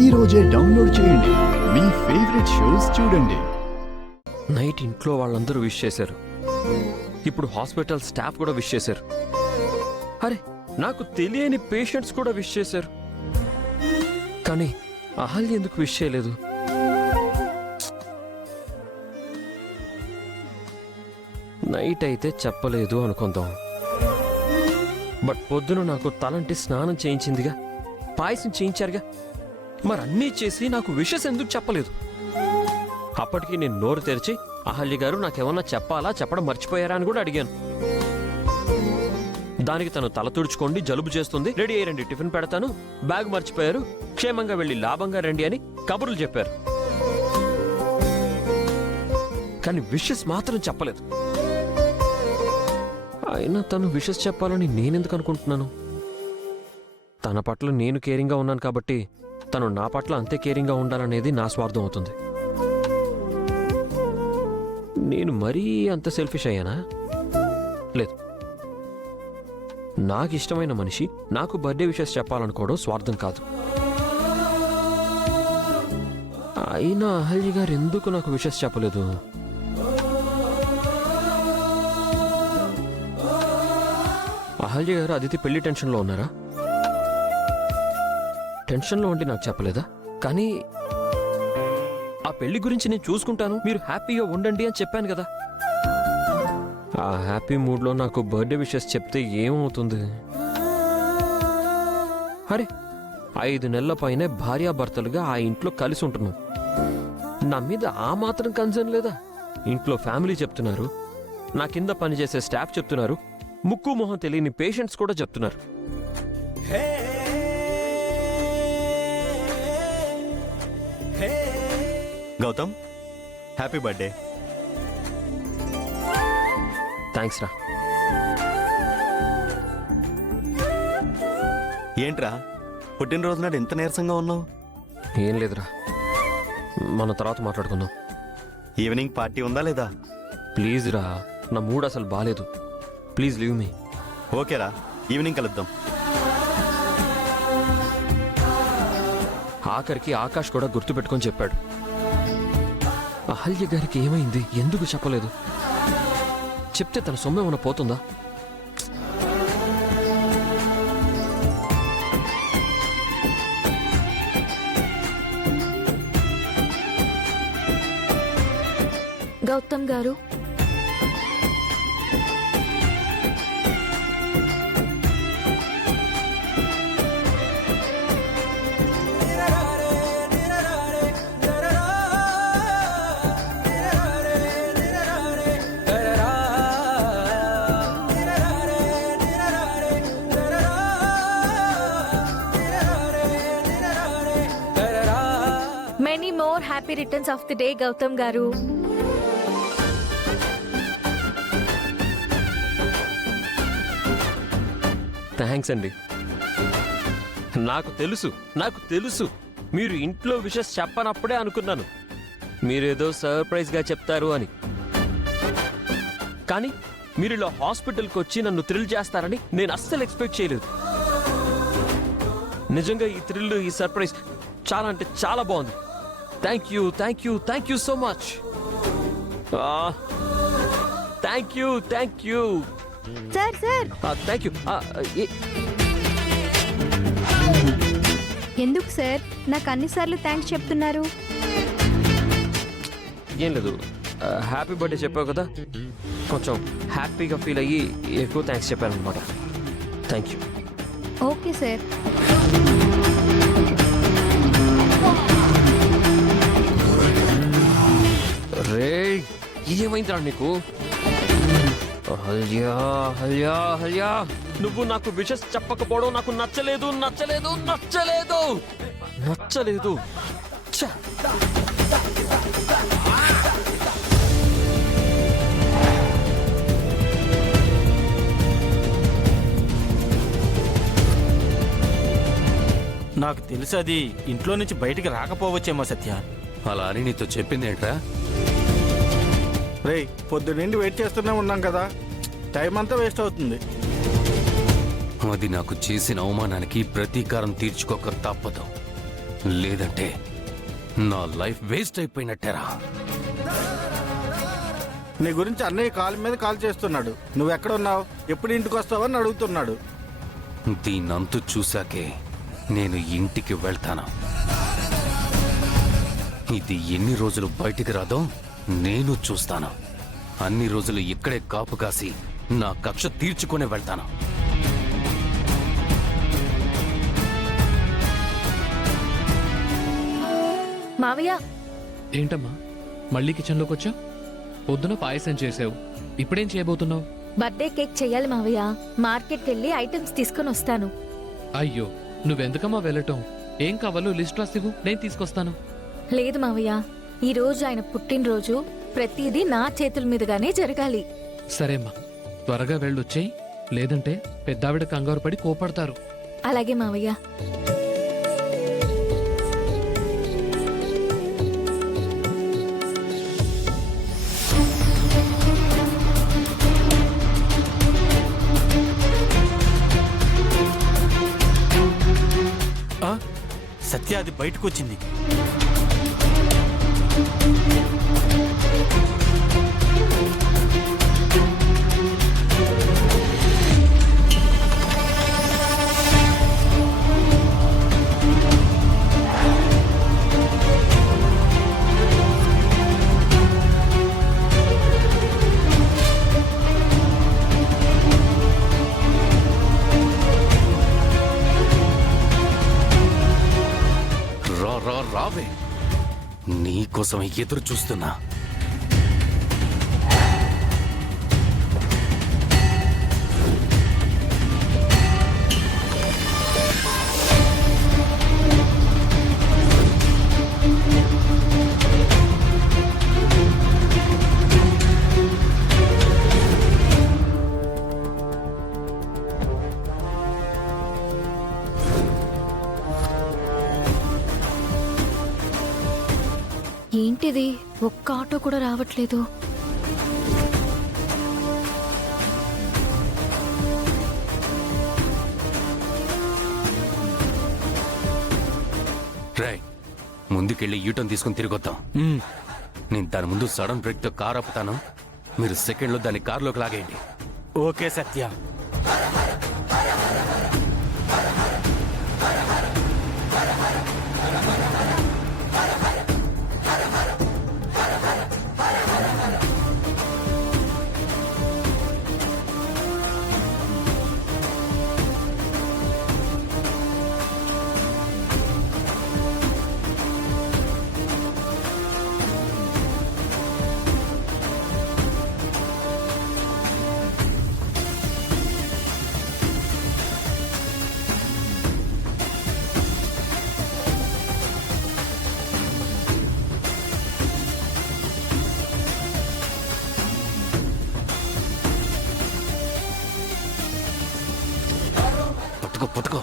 ఈ రోజే డౌన్లోడ్ చేయండి. మీ ఫేవరెట్ షోస్ చూడండి. నైట్ ఇంట్లో వాళ్ళందరూ విష్ చేశారు. ఇప్పుడు హాస్పిటల్ స్టాఫ్ కూడా విష్ చేశారు. అరే, నాకు తెలియని పేషెంట్స్ కూడా విష్ చేశారు. కానీ అహల్య ఎందుకు విష్ చేయలేదు? నైట్ అయితే చెప్పలేదు అనుకుందాం. బట్ పొద్దున నాకు తలంటి స్నానం చేయించిందిగా, పాయసం చేయించారుగా, మరి అన్నీ చేసి నాకు విషెస్ ఎందుకు చెప్పలేదు? అప్పటికి నేను నోరు తెరిచి అహల్య గారు నాకేమన్నా చెప్పాలా, చెప్పడం మర్చిపోయారా అని కూడా అడిగాను. దానికి తను తల తుడుచుకోండి, జలుబు చేస్తుంది, రెడీ అయ్యండి, టిఫిన్ పెడతాను, బ్యాగ్ మర్చిపోయారు, క్షేమంగా వెళ్ళి లాభంగా రండి అని కబుర్లు చెప్పారు. కానీ విషెస్ మాత్రం చెప్పలేదు. అయినా తను విషెస్ చెప్పాలని నేనెందుకు అనుకుంటున్నాను? తన పట్ల నేను కేరింగ్గా ఉన్నాను కాబట్టి తను నా పట్ల అంతే కేరింగ్గా ఉండాలనేది నా స్వార్థం అవుతుంది. నేను మరీ అంత సెల్ఫిష్ అయ్యానా? లేదు. నాకు ఇష్టమైన మనిషి నాకు బర్త్డే విషెస్ చెప్పాలనుకోవడం స్వార్థం కాదు. అయినా అహల్య గారు ఎందుకు నాకు విషెస్ చెప్పలేదు? అహల్య గారు అదితి పెళ్లి టెన్షన్లో ఉన్నారా? టెన్షన్లో ఉండి నాకు చెప్పలేదా? కానీ ఆ పెళ్లి గురించి నేను చూసుకుంటాను, మీరు హ్యాపీగా ఉండండి అని చెప్పాను కదా. ఆ హ్యాపీ మూడ్లో నాకు బర్త్డే విషెస్ చెప్తే ఏమవుతుంది? అరే, 5 నెలల పైనే భార్యాభర్తలుగా ఆ ఇంట్లో కలిసి ఉంటున్నాం. నా మీద ఆ మాత్రం కన్సర్న్ లేదా? ఇంట్లో ఫ్యామిలీ చెప్తున్నారు, నా కింద పనిచేసే స్టాఫ్ చెప్తున్నారు, ముక్కు మొహం తెలియని పేషెంట్స్ కూడా చెప్తున్నారు. Gautam, happy birthday. థ్యాంక్స్ రా. ఏంట్రా పుట్టినరోజు నాడు ఎంత నీరసంగా ఉన్నావు? ఏం లేదురా, మన తర్వాత మాట్లాడుకుందాం. ఈవినింగ్ పార్టీ ఉందా లేదా? ప్లీజ్ రా, నా మూడ్ అసలు బాలేదు. Please leave me. ఓకేరా, ఈవినింగ్ కలుద్దాం. ఆఖరికి ఆకాష్ కూడా గుర్తుపెట్టుకొని చెప్పాడు. అహల్య గారికి ఏమైంది, ఎందుకు చెప్పలేదు? చెప్తే తన సొమ్మేమన్నా పోతుందా? గౌతమ్ గారు, many more happy returns of the day Gautam గారు. థ్యాంక్స్ అండి. నాకు తెలుసు మీరు ఇంట్లో విషెస్ చెప్పనప్పుడే అనుకున్నాను మీరేదో సర్ప్రైజ్గా చెప్తారు అని. కానీ మీరు ఇలా హాస్పిటల్కి వచ్చి నన్ను థ్రిల్ చేస్తారని నేను అస్సలు ఎక్స్పెక్ట్ చేయలేదు. నిజంగా ఈ థ్రిల్, ఈ సర్ప్రైజ్ చాలా అంటే చాలా బాగుంది. Thank you so much. Thank you. Sir sir, thank you. ఎందుకు సార్ నాకు అన్నిసార్లు థ్యాంక్స్ చెప్తున్నారు? ఏం లేదు, హ్యాపీ బర్త్డే చెప్పావు కదా, కొంచెం హ్యాపీగా ఫీల్ అయ్యి ఎక్కువ థ్యాంక్స్ చెప్పాను అనమాట. Thank you. Okay sir. రే, ఏమైందిరా నీకు? హల్యా, నువ్వు నాకు విషెస్ చెప్పకపోవడం నాకు నచ్చలేదు. ఛ! నాకు తెలుసు అది ఇంట్లో నుంచి బయటికి రాకపోవచ్చేమో సత్య. అలా అని నీతో చెప్పిందేంట్రా? రేయ్, పొద్దున్నండి వెయిట్ చేస్తూనే ఉన్నాం కదా, టైం అంతా వేస్ట్ అవుతుంది. అది నాకు చేసిన అవమానానికి ప్రతీకారం తీర్చుకోక తప్పదు. లేదంటే నా లైఫ్ వేస్ట్ అయిపోయినట్టేరా. నీ గురించి అన్నయ్య కాల్ మీద కాల్ చేస్తున్నాడు. నువ్వు ఎక్కడ ఉన్నావు, ఎప్పుడు ఇంటికి వస్తావని అడుగుతున్నాడు. దీనంతు చూశాకే నేను ఇంటికి వెళ్తాను. ఇది ఎన్ని రోజులు బయటికి రాదో నేను చూస్తాను. అన్ని రోజులు ఇక్కడే కాపు కాసి నా కక్ష తీర్చుకునే వెళ్తాను. మావయ్య, ఏంటమ్మా మళ్ళీ కిచెన్లోకి వచ్చా? పొద్దున పాయసం చేసావు, ఇప్పుడేం చేయబోతున్నావు? బర్త్డే కేక్ చెయ్యాలి మావయ్య. మార్కెట్కి వెళ్ళి ఐటమ్స్ తీసుకొని వస్తాను. అయ్యో, నువ్వెందుకమ్మా వెళ్ళటం? ఏం కావాలో లిస్ట్ రాసివ్వు, నేను తీసుకొస్తాను. లేదు మావయ్య, ఈ రోజు ఆయన పుట్టినరోజు. ప్రతిదీ నా చేతుల మీదుగానే జరగాలి. సరేమ్మా, త్వరగా వెళ్ళొచ్చేయి, లేదంటే పెద్దావిడ కంగారు పడి కోపడతారు. అలాగే మావయ్య. సత్య అది బయటకు వచ్చింది. రావే, నీకోసం ఎదురు చూస్తున్నా. ఏంటిది, ఒక్క ఆటో కూడా రావట్లేదు. రే, ముందుకెళ్ళి యూటర్న్ తీసుకుని తిరిగొద్దాం. నేను దాని ముందు సడన్ బ్రేక్ తో కార్ ఆపుతాను, మీరు సెకండ్ లో దాన్ని కారులోకి లాగేయండి. ఓకే సత్య. పట్టుకో